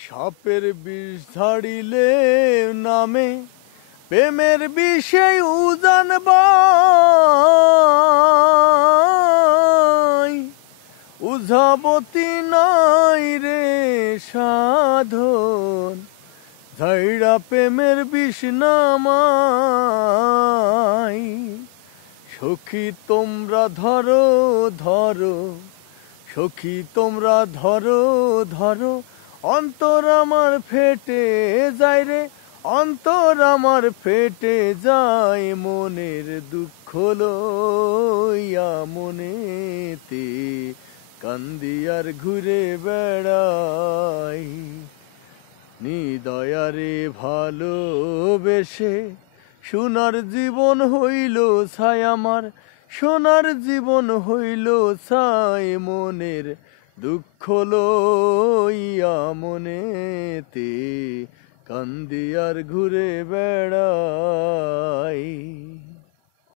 সাপের বিষ ঝাড়িলে নামে প্রেমের বিষে উজান বাই উঝাবতী নাই রে সাধন ঝাইড়া প্রেমের বিষ নামাই সখী তোমরা ধরো ধরো সখী তোমরা ধরো ধরো অন্তর আমার ফেটে যায় রে অন্তর আমার ফেটে যায় মনের দুঃখ লইয়া মনেতে কান্দি আর ঘুরে বেড়াই নিদয়ারে ভালোবেসে সোনার জীবন হইল ছাই আমার সোনার জীবন হইল ছাই মনের দুঃখ লইয়া মনেতে কান্দি আর ঘুরে বেড়া